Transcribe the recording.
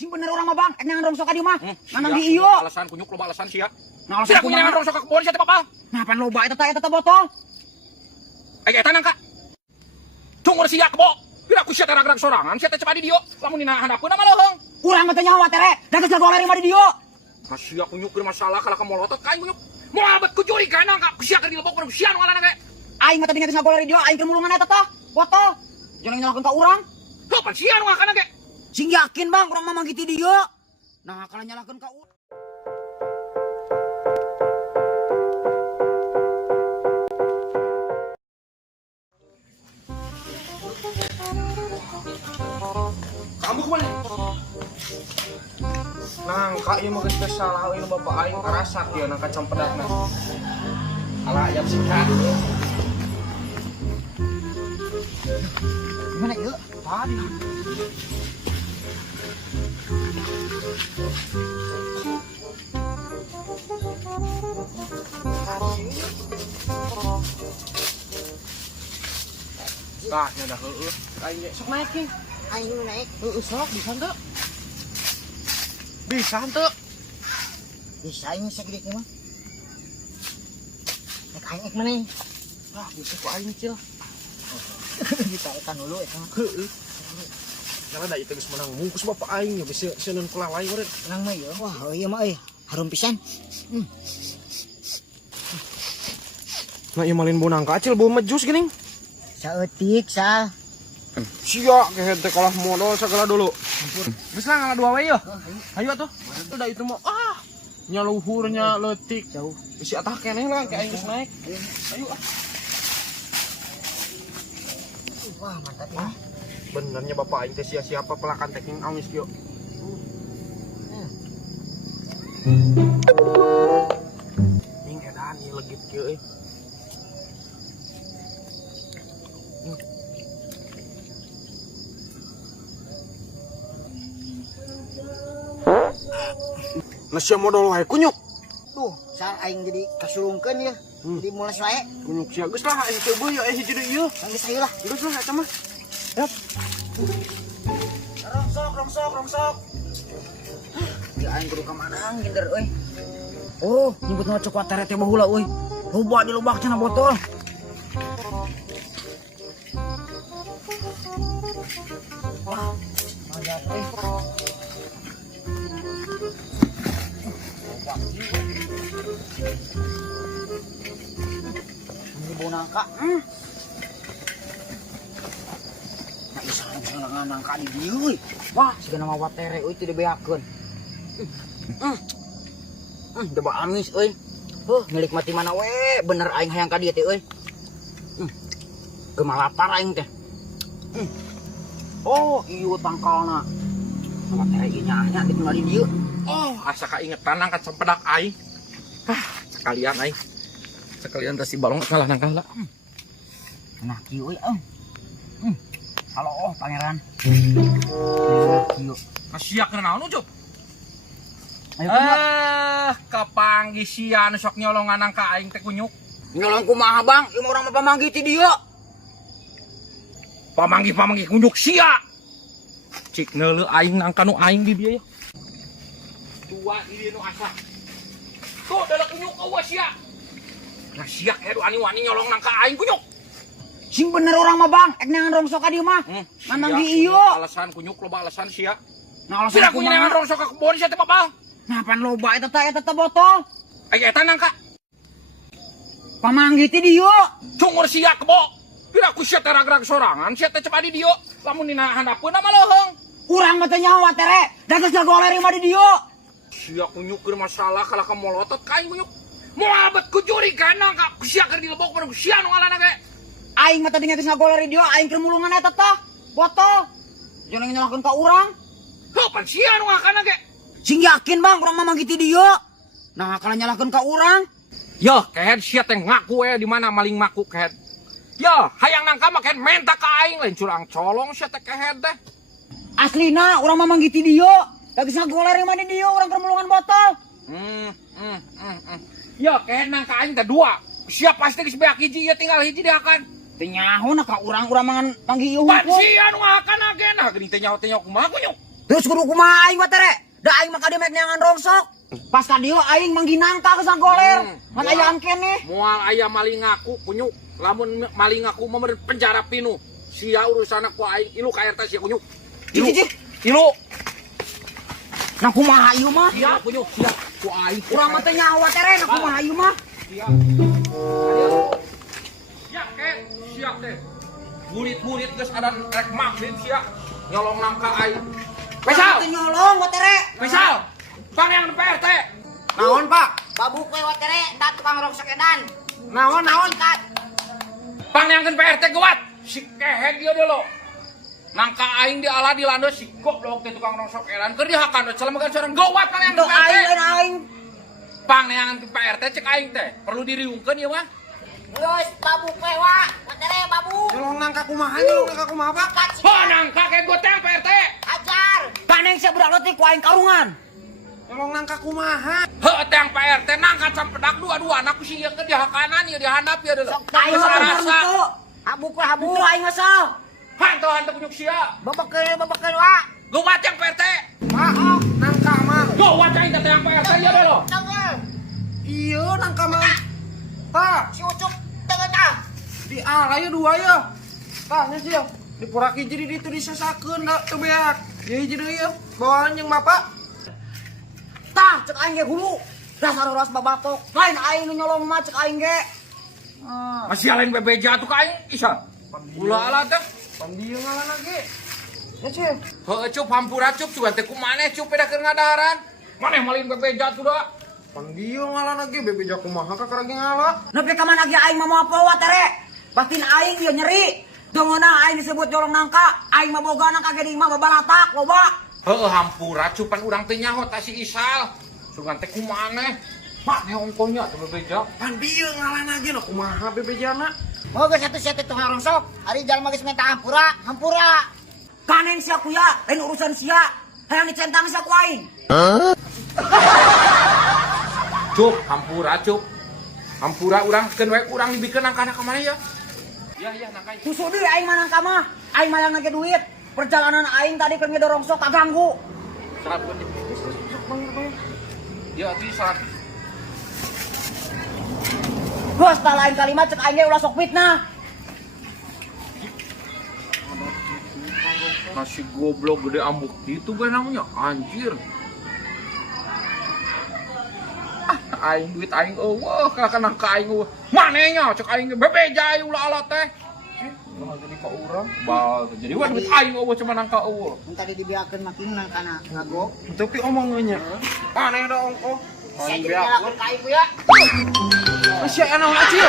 Sing bener orang mah bang, nang rongsok ka di mah. Nang di Iya, ieu. alasan kunyuk loba alasan sia. Nah, Sia kunyuk nang rongsok ka kebon sia teh papa. Nah, pan loba eta botol. Eta nang ka. Cungur sia kebo. Pira ku sia teh ragrag sorangan sia teh cepat di dieu. Lamun dina handapeuna mah leuheung. Urang mah teh nyawa tere. Da geus jago lari mah di dieu. Sia kunyuk keur masalah kalau kamolotot kain kunyuk. Mau abet ku curi kana ka sia keur dilebok ku sia nu ngaranna ge. Aing mah teh geus jago lari di dieu, aing keur mulungan eta teh. Botol. Jangan nyalakeun ka urang. Kapan sia nu ngakana ge? Sing yakin bang, urang mah manggi ti dieu. Nah, kalau nyalakeun ka urang. Kamu kemana? Nangka ieu mah geus salah ieu bapak aing karasak ieu nangka campedatna. Ala aya sika. Gimana ieu? Tadi. Tah nya dah heueuh. Aing sok naik king. Aing naik. Heueuh sok bisa teu? Bisa teu? Bisa aing segede mah. Nek aing mana? Ah, bisa ku aing cil. Bisa ekan dulu eta. Heueuh. Karena da itu geus menang mungkus bapak aing nya bisa seuneun kulalai urang. Tenang mah ieu. Wah, ieu mah harum pisan. Nah, ieu malin bonang ka acil bau mejus geuning. Saeutik sa. Sia kehe teh kalah modal segala dulu. Geus lah ngalah dua we yeuh. Hayu atuh. Udah itu mah nya luhurnya leutik. Jauh. Si atah keneh lah kayak aing geus naik. Ayo ah. Wah, mantap ya. Benernya bapak aing teh siapa pelakan teh king amis kieu. Ing edan ieu legit kieu euy. Nasi modal wae kunyuk. Tuh, sar aing jadi kasulungkeun ya. Jadi mulai wae. Kunyuk sia geus lah aya coba ya hiji deui ieu. Geus ayo lah. Geus lah eta mah. Yap. Rongsok. Ya aing kudu ka mana ginder euy. Oh, nyebut nama coklat tere teh baheula euy. Loba di lobak cenah botol. Wah, mantap euy. Ini bau nangka. Nah, bisa nangka di dieu euy. Wah, sigana mah watere euy teu dibeakeun. Coba amis euy. Milik mati mana we, bener aing hayang ka dieu teh euy. Gemalapar aing teh. Oh, ieu tangkalna. Watere ieu nya ditinggal di dieu. Oh, asa kaingetan nang kacempedak aing. Sekalian aing. Sekalian teh si balong kalah nangkala. Nah, kieu euy. Halo, pangeran. Kieu. Kasia keur naon ucup? Ayo Kapanggih sia nu sok nyolongan nang ka aing teh kunyuk. nyolong kumaha bang? Ieu mah urang mah pamanggih ti dieu. Pamanggih kunyuk sia. Cik neuleuh aing nang kanu aing di dieu. Dua di dieu nu asa. Tuh, dadak kunyuk eueuh sia. Nah sia edu ani-wani nyolong nang ka aing kunyuk. Sing bener urang mah bang, nang rongsok ka dieu mah. Mamang di ieu. Alasan kunyuk loba alasan sia. Nah, alasan Pira kunyuk nang rongsok ka kebon sia teh papa. Nah, pan loba eta teh botol. Eta nang ka. Pamanggih ti dieu. Cungur sia kebo. Pira ku sia teh ragrag sorangan sia teh cepat di dieu. Lamun dina handapeuna mah leuheung. Urang mah teh nyawa tere. Da geus jago lari mah di dieu. Sia kunyuk keur masalah kalau kamolotot kain kunyuk. Mau abet ku curi kana ka sia keur dilebok ku sia nu ngaranna ge. Aing mah tadi geus jago lari di dieu, aing keur mulungan eta teh. Botol. Jangan nyalakeun ka urang. Kapan sia nu ngakana ge? Sing yakin bang, urang mah manggih ti dieu. Nah, kalau nyalakeun ka urang. Yo, kehed sia teh ngaku di mana maling maku kehed. Yo, hayang nangka mah kehed menta ka aing lain curang colong sia teh kehed teh. Aslina urang mah manggih ti dieu. Da geus jago lari mah di dieu, urang keur mulungan botol. Yo, kehed nangka aing teh dua. Sia pasti geus beak hiji ieu tinggal hiji diakan. Teu nyaho na ka urang mangan panggih ieu Pan hukum. sia nu ngakana ge nah geuning teh nyaho kumaha kunyuk. Terus kudu kumaha aing mah tere? Da aing mah kadieu mek nyangan rongsok. Pas tadi aing mangginangka ke sanggoler. Man aya angkene. Moal aya maling aku kunyuk. Lamun maling aku mah meureun penjara pinuh. Sia urusan aku aing ilu ka RT sia kunyuk. Cik. Ilu. Nah kumaha ieu mah? Sia kunyuk sia ku aing. Urang mah teh nyawa tere, nah kumaha ieu mah? Sia. Sia ke, sia teh. Murid-murid geus ada rek magrib sia. Nyolong nangka aing. Pesal. Teh nyolong wa tere. Pesal. Pang yang di PRT. Naon, Pak? Babuk we wa tere, da tukang rongsok edan. Naon? Pang yang di PRT gawat. Si kehe dia dulu. Nangka aing di ala di lando si goblok teh tukang rongsok edan. Keur dihakan celem kan sareng gawat pang yang di Tuh PRT. aing. Pang yang di PRT cek aing teh. Perlu diriungkeun ieu mah. Geus babuk we wa tere babuk. Nyolong nangka kumaha Pak? Ho nangka ke goteng PRT. Ajar. Kaneng sia budak leutik ku aing karungan. Nyolong nangka kumaha? Heuh teh yang PRT nangka campedak dua-dua anak ku si ieu keur dihakanan ieu dihandap ieu deuleu. Aing mah Sarasa. Habuk we habuk. Aing mah sal. Hantu kunyuk sia. Babakeun wa. Gawat yang PRT. Maaf, nangka mah. Gawat aing teh yang PRT ieu deuleu. Iya, nangka mah. Tak, Si ucup tengah tah. di ala ya dua ya. Tanya sih ya. Di puraki jadi itu disesakeun da teu beak. Ya hiji deui ya. Bawaan jeung Bapak. Tah cek aing ge hulu. Dasar uras babatok. Lain aing nu nyolong mah cek aing ge. Masih lain bebeja tuh ka aing isa. Ulah ala teh. Pan dieu ngaranna ge. Ya sih. Heuh cup hampura cup cuan teh kumaneh cup beda keur ngadaharan. Maneh malin bebeja tuh da. Pan dieu ngaranna ge bebeja kumaha ka karagi ngala. Nepi ka mana ge aing mah moal powa tere. Batin aing ieu nyeri. Dongeuna aing disebut nyolong nangka, aing mah boga nangka ge di imah babalatak loba. Heuh hampura cupan urang teh nyaho ta si Isal. Sugan teh kumaneh. Maneh ongkonya teh bebeja. Pan dieu ngaranna ge na kumaha bebejana. Oh geus satu-satu tukang rongsok. Ari jalma geus minta hampura. Kaneng sia kuya, lain urusan sia. Hayang dicentang sia ku aing. Cup hampura cup. Hampura urang keun we urang dibikeun nangkana ka mana ya? Iya nangka. Tusu deui aing mah nangka mah. Aing mah yang nage duit. Perjalanan aing tadi keur ngedorongsok kaganggu. Salat pun. Ya atuh salat. Geus tah lain kalimat cek aing ge ulah sok fitnah. Kasih goblok gede ambuk gitu gue namanya anjir. Aing duit aing eueuh ka nangka aing eueuh. Manehnya cek aing bebeja aya ulah ala teh. Nah, jadi ka urang. Bal jadi wan duit aing eueuh cuma nangka eueuh. Tadi dibiarkeun makin nangkana ngagok. Tapi omongannya. Maneh da ongko. Saya jadi nyalakeun ka aing ku ya. Masih enak aja.